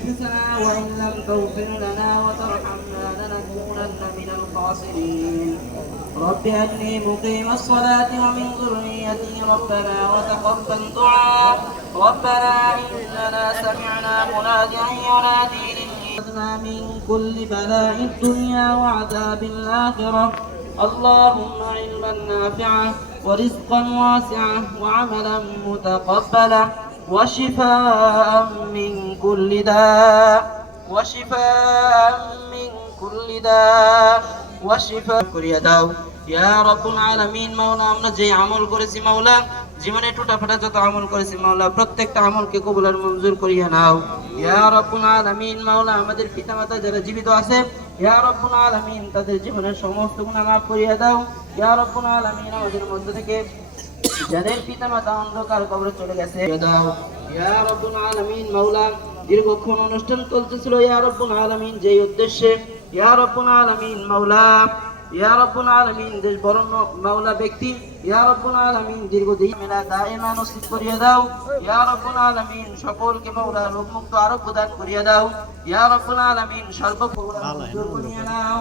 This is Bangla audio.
أنفسنا وإن لم تغفر لنا وترحمنا لنكونن من الخاسرين رب هب مقيم الصلاة ومن ذريتي ربنا وتقبل دعاء ربنا إننا سمعنا مناديا ينادي للإيمان من كل بلاء الدنيا وعذاب الآخرة اللهم علما نافعا ورزقا واسعا وعملا متقبلا وشفاء من كل داء وشفاء করিয়া দাও ইয়া রাব্বুল আলামিন। মাওলা আমরা যে আমল করেছি মাওলা, জীবনে টুটাফাটা যত আমল করেছি মাওলা, প্রত্যেকটা আমলকে কবুল আর মঞ্জুর করিয়া নাও ইয়া রাব্বুল আলামিন। মাওলা আমাদের পিতামাতা যারা জীবিত আছে ইয়া রাব্বুল আলামিন তাদের জীবনের সমস্ত গুনাহ মাফ করিয়া দাও ইয়া রাব্বুল আলামিন। আমাদের মধ্য থেকে যাদের পিতামাতা অন্ধকার কবরে চলে গেছে দাও ইয়া রাব্বুল আলামিন। মাওলা দীর্ঘক্ষণ অনুষ্ঠান চলতেছিল ইয়া রাব্বুল আলামিন যেই উদ্দেশ্যে ইয়া রাব্বুল আলামিন মাওলা, ইয়া রাব্বুল আলামিন দেশ বরণ মাওলা ব্যক্তি ইয়া রাব্বুল আলামিন দীর্ঘদিন মেলা দায়মা নসিব করিয়া দাও ইয়া রাব্বুল আলামিন। সকলকে মাওলা রোগমুক্ত আরোগ্য দান করিয়া দাও ইয়া রাব্বুল আলামিন। সর্বপ্রকার মঞ্জুর করিয়া নাও।